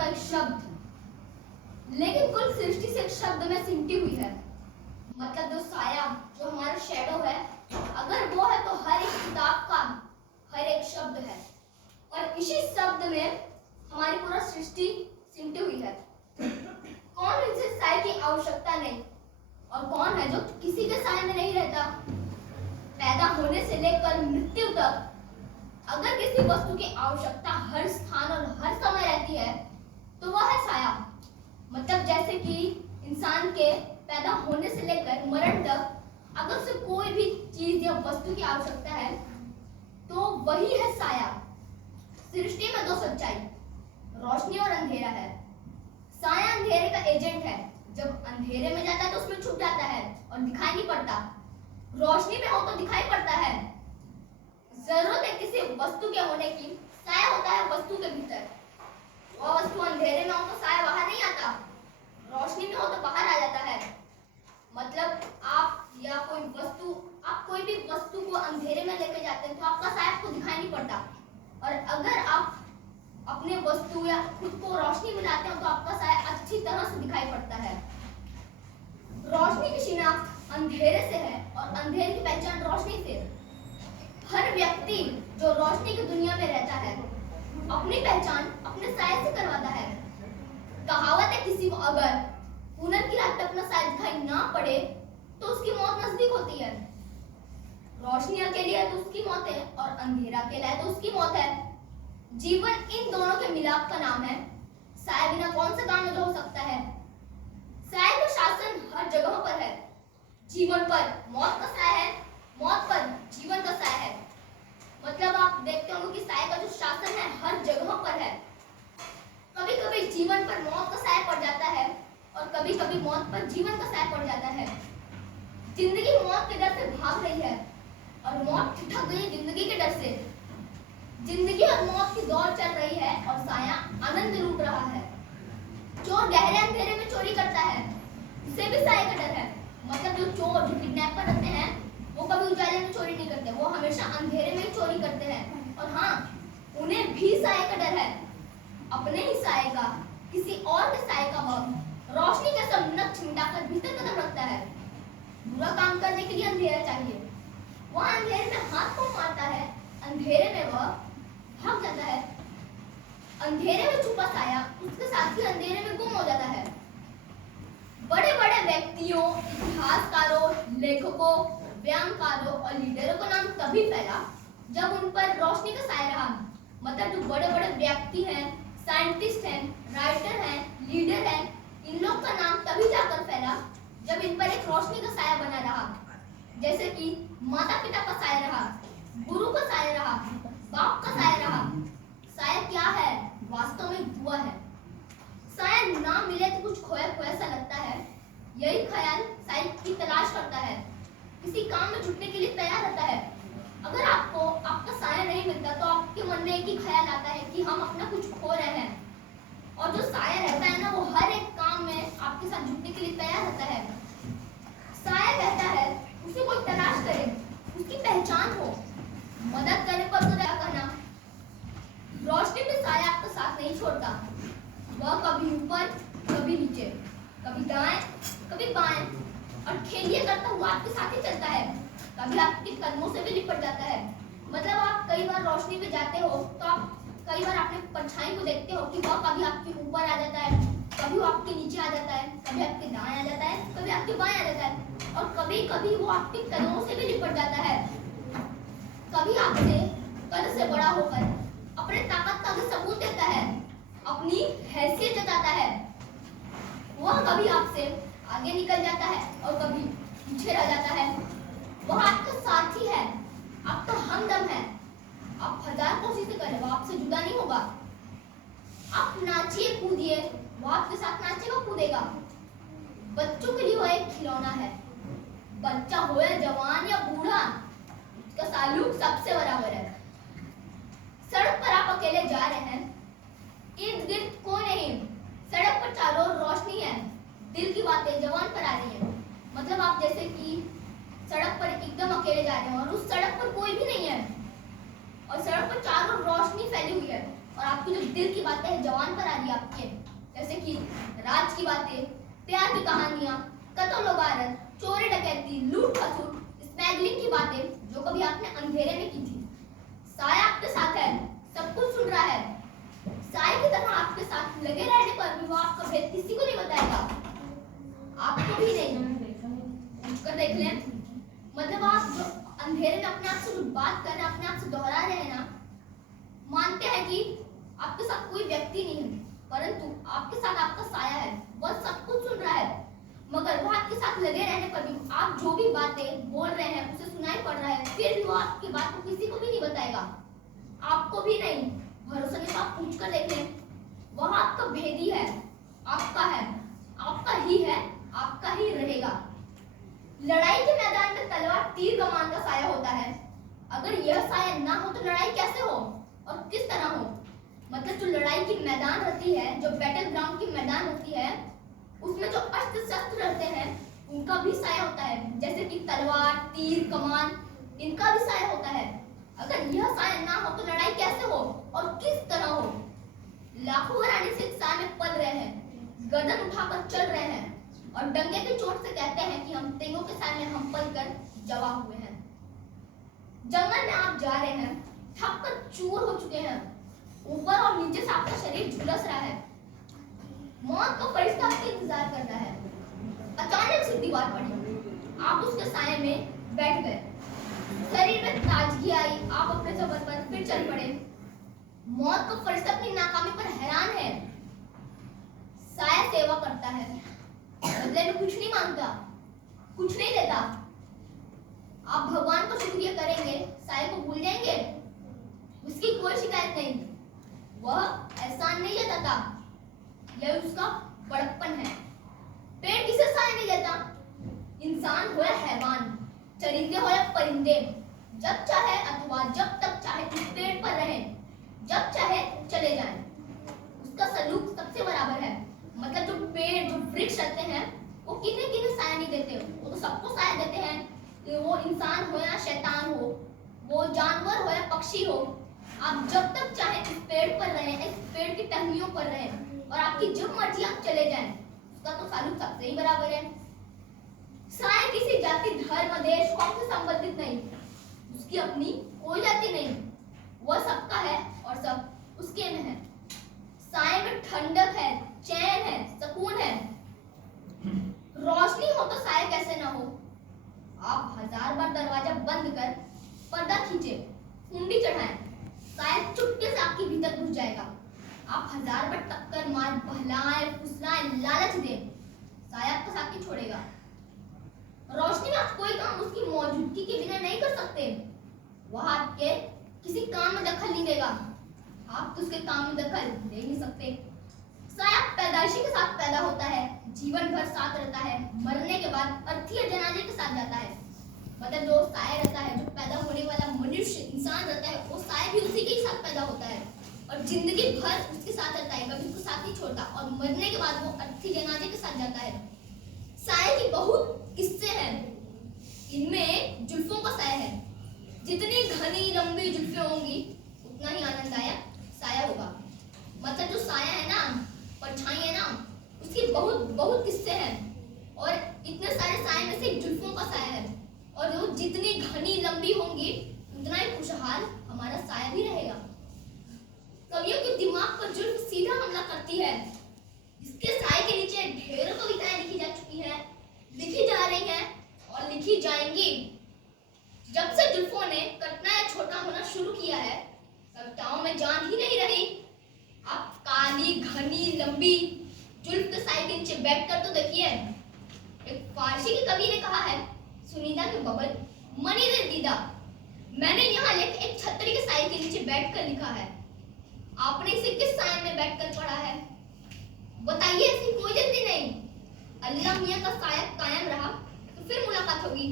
होता एक शब्द, लेकिन कुल सृष्टि से एक शब्द में सिमटी हुई है। मतलब जो साया, जो हमारा शैडो है, अगर वो है तो हर एक किताब का हर एक शब्द है, और इसी शब्द में हमारी पूरा सृष्टि सिमटी हुई है। कौन इनसे साए की आवश्यकता नहीं, और कौन है जो किसी के साए में नहीं रहता। पैदा होने से लेकर मृत्यु तक अगर किसी वस्तु की आवश्यकता हर स्थान और हर समय रहती है तो वह है साया। मतलब जैसे कि इंसान के पैदा होने से लेकर मरण तक अगर उसे कोई भी चीज या वस्तु की आवश्यकता है तो वही है साया। सृष्टि में दो सच्चाई, रोशनी और अंधेरा है। साया अंधेरे का एजेंट है, जब अंधेरे में जाता है तो उसमें छुप जाता है और दिखाई नहीं पड़ता। रोशनी में हो तो दिखाई पड़ता है। जरूरत है किसी वस्तु के होने की, साया होता है वस्तु के भीतर। वह वस्तु अंधेरे में हो तो साया बाहर नहीं आता, रोशनी में हो तो बाहर आ जाता है। मतलब आप या कोई वस्तु, आप कोई भी वस्तु को अंधेरे में लेके जाते हैं तो आपका साया आपको दिखाई नहीं पड़ता, और अगर आप अपने वस्तु या खुद को रोशनी में लाते हो तो आपका साया अच्छी तरह से दिखाई पड़ता है। रोशनी की शिनाख्त अंधेरे से है और अंधेरे की पहचान रोशनी से। हर व्यक्ति जो रोशनी की दुनिया में रहता है अपनी पहचान अपने साये से करवाता है। कहावत है, किसी को अगर पूनम की रात में अपना साया दिखाई ना पड़े तो उसकी मौत नजदीक होती है। रोशनी अकेली है तो उसकी मौत है, और अंधेरा अकेला है तो उसकी मौत है। जीवन इन दोनों के मिलाप का नाम है। साया बिना कौन सा काम हो सकता है। साये का शासन हर जगह पर है। जीवन पर मौत का साया है, मौत पर जीवन का साया है। मतलब आप देखते होंगे कि साये का जो शासन है हर जगह पर है। कभी कभी जीवन पर मौत का साया पड़ जाता है और कभी कभी मौत पर जीवन का साया पड़ जाता है। जिंदगी मौत के डर से भाग रही है और मौत ठिठक गई जिंदगी के डर से। जिंदगी और मौत की दौड़ चल रही है और साया आनंद लूट रहा है। चोर गहरे अंधेरे में चोरी करता है, उसे भी साये का डर है। मतलब जो चोर, जो किडनैपर रहते हैं, वो कभी उजाले में चोरी नहीं करते, वो हमेशा अंधेरे में ही चोरी करते हैं। और हाँ, उन्हें भी साये का डर है, अपने ही साये का, किसी और के साये का। वह रोशनी जैसा नक्श मिटाकर भीतर कदम रखता है। बुरा काम करने के लिए अंधेरा चाहिए। वह अंधेरे में हाथ को मारता है, अंधेरे में वह भाग जाता है। अंधेरे में छुपा साया उसके साथ ही अंधेरे में गुम हो जाता है। बड़े बड़े व्यक्तियों, इतिहासकारों, लेखकों, व्यायामकारों और लीडरों का नाम तभी फैला जब उन पर रोशनी का साया रहा। मतलब जो बड़े बड़े व्यक्ति हैं, साइंटिस्ट हैं, राइटर हैं, लीडर हैं, इन लोग का नाम तभी जाकर फैला जब इन पर एक रोशनी का साया बना रहा। जैसे कि माता पिता का साया रहा, गुरु का साया रहा, बाप का साया रहा। साया क्या है? वास्तव में धुआं है। साया ना मिले तो कुछ खोया खोया सा लगता है। यही ख्याल साया की तलाश करता है, किसी काम में जुटने के लिए तैयार रहता है। अगर आपको आपका साया नहीं मिलता तो आपके मन में एक ही ख्याल आता है कि हम अपना कुछ खो रहे हैं। और जो साया रहता है ना, वो हर एक काम में आपके साथ जुटने के लिए तैयार रहता है। साया कहता है उसे कोई तलाश करे, उसकी पहचान हो, मदद करने पर तो क्या करना। रोशनी में साया आपका साथ नहीं छोड़ता। वह कभी ऊपर, कभी नीचे, कभी दाएं, कभी बाएं, और खेलिए करता हुआ आपके साथ ही चलता है। कभी आपके कदमों से भी लिपट जाता है। मतलब आप कई बार रोशनी में जाते हो तो आप कई बार अपने परछाई को देखते हो कि वह कभी आपके ऊपर आ जाता है, कभी वो आपके नीचे आ जाता है, कभी आपके दाएं आ जाता है, कभी आपके बाएं आ जाता है, और कभी कभी वो आपके कदमों से भी लिपट जाता है। कभी आपसे कद से बड़ा होकर अपने ताकत का भी सबूत देता है, अपनी हैसियत जताता है। वह कभी आपसे आगे निकल जाता है और कभी पीछे रह जाता है। वह आपका साथी है, आपका हमदम है। आप 1000 कोशिशें करें, वह आपसे जुदा नहीं होगा। आप नाचिए कूदिए, वह आपके साथ नाचेगा कूदेगा। बच्चों के लिए वह एक खिलौना है। बच्चा हो या जवान या बूढ़ा, उसका ताल्लुक सबसे बराबर है। सड़क पर आप अकेले जा रहे हैं, इर्द गिर्द कोई नहीं, सड़क पर चारों ओर रोशनी है, दिल की बातें जवान पर आ रही हैं। मतलब आप जैसे कि सड़क पर एकदम अकेले जा रहे हैं और उस सड़क पर कोई भी नहीं है और सड़क पर चारों ओर रोशनी फैली हुई है और आपकी जो दिल की बातें जवान पर आ रही आपके, जैसे कि राज की बातें, प्यार की कहानियां, कत्ल वारदात, चोरी डकैती, लूट खसुट, स्मगलिंग की बातें जो कभी आपने अंधेरे में की थी। साया आपके साथ है, सब कुछ सुन रहा है। साए की तरह आपके साथ लगे रहने पर भी वो आपका भेद किसी को नहीं बताएगा, आपको भी नहीं। पूछ कर देख लें, मतलब आप जो अंधेरे में अपने आप से जो बात कर रहे हैं, अपने आप से दोहरा रहे हैं ना, मानते हैं कि आपके साथ कोई व्यक्ति नहीं है, परंतु आपके साथ आपका साया है, वह सब कुछ सुन रहा है। मगर वो आपके साथ लगे रहने पर भी आप जो भी बातें बोल रहे हैं उसे सुनाई पड़ रहा है, फिर भी वो आपकी बात को किसी को भी नहीं बताएगा, आपको भी नहीं। भरोसा नहीं तो आप पूछ कर देख लें, वह आपका भेदी है, आपका है, आपका ही है, आपका ही रहेगा। लड़ाई के मैदान में तलवार तीर कमान का साया होता है, अगर यह साया ना हो तो लड़ाई कैसे हो और किस तरह हो। मतलब जो लड़ाई की मैदान रहती है, जो बैटल ग्राउंड की मैदान होती है, उसमें जो अस्त्र शस्त्र रहते हैं उनका भी साया होता है, जैसे कि तलवार, तीर, कमान, इनका भी साया होता है। अगर यह साया ना हो तो लड़ाई कैसे हो और किस तरह हो। लाखों रानी सिख साए में पल रहे हैं, गर्दन उठाकर चल रहे हैं और डंगे की चोट से कहते हैं कि हम तेंगों के साए में हम पल कर जवा हुए हैं। जंगल में आप जा रहे हैं, थक कर चूर हो चुके हैं, ऊपर और नीचे से आपका शरीर झुलस रहा है, मौत का फरिश्ता आपका इंतजार कर रहा है। अचानक से दीवार पड़ी, आप उसके साए में बैठ गए, शरीर में ताजगी आई, आप अपने सफर पर फिर चल पड़े। मौत का फरिश्ता अपनी नाकामी पर हैरान है। साया सेवा करता है, बदले में कुछ नहीं मांगता, कुछ नहीं देता। आप भगवान का शुक्रिया करेंगे, साये को भूल जाएंगे, उसकी कोई शिकायत नहीं, वह एहसान नहीं जताता, यह उसका बड़प्पन है। पेड़ किसे साया नहीं देता, इंसान हो या हैवान, चरिंदे हो या परिंदे, जब चाहे अथवा जब तक चाहे उस पेड़ पर रहें, जब चाहे चले जाएं, उसका सलूक सबसे बराबर है। मतलब जो पेड़, जो वृक्ष रहते हैं, वो किन्हें किन्हें साया नहीं देते, वो तो सबको साया देते हैं, वो इंसान हो या शैतान हो, वो जानवर हो या पक्षी हो। आप जब तक चाहे इस पेड़ पर रहें, इस पेड़ की टहनियों पर रहें, और आपकी जब मर्जी आप चले जाएं, उसका तो सलूक सबसे ही बराबर है। साया किसी जाति, धर्म, देश, कौम से संबंधित नहीं, उसकी अपनी कोई जाति नहीं, वह सबका है और सब उसके में है। साए में ठंडक है, चैन है, सुकून है। रोशनी हो तो साया कैसे ना हो। आप 1000 बार दरवाजा बंद कर पर्दा खींचे, कुंडी चढ़ाएं, साया चुपके से आपके भीतर घुस जाएगा। आप 1000 बार टक्कर मार, बहलाएं, फुसलाएं, लालच दें, साया आपका साथ नहीं छोड़ेगा। रोशनी में आप कोई काम उसकी मौजूदगी के बिना नहीं कर सकते, वह आपके किसी काम में दखल नहीं देगा, आप तो उसके काम में दखल ले नहीं सकते। साया पैदाइशी के साथ पैदा होता है, जीवन भर साथ रहता है, मरने के बाद अर्थी या जनाजे के साथ जाता है। मतलब जो साया रहता है, जो पैदा होने वाला मनुष्य इंसान रहता है, वो साया भी उसी के ही साथ पैदा होता है और जिंदगी भर उसके साथ रहता है, कभी उसको साथ नहीं छोड़ता, और मरने के बाद वो अर्थी जनाजे के साथ जाता है। साया की बहुत किस्से हैं, इनमें जुल्फों का साया है, जितनी घनी लंबी जुल्फें होंगी उतना ही आनंददायक साया होगा। मतलब जो साया है ना, परछाई है ना, उसके बहुत बहुत किस्से हैं, और इतने सारे साए में से जुल्फों का साया है, और वो जितनी घनी लंबी होंगी उतना ही खुशहाल हमारा साया भी रहेगा। कवियों के दिमाग पर जुल्फ सीधा हमला करती है, इसके साए के नीचे ढेरों कविताएं लिखी जा चुकी हैं, लिखी जा रही हैं और लिखी जाएंगी। जब से जुल्फों ने कटना या छोटा होना शुरू किया है, कविताओं में जान ही नहीं रही। आप काली घनी लंबी जुल्फ के साए के नीचे बैठकर तो देखिए। एक फारसी के कवि ने कहा है, सुनीता के बबल मनी दे दीदा, मैंने यहाँ लेख एक छतरी के साए के नीचे बैठकर लिखा है, आपने इसे किस साए में बैठकर पढ़ा है, बताइए। इसकी कोई जल्दी नहीं, अल्लाह मियां का साया कायम रहा तो फिर मुलाकात होगी।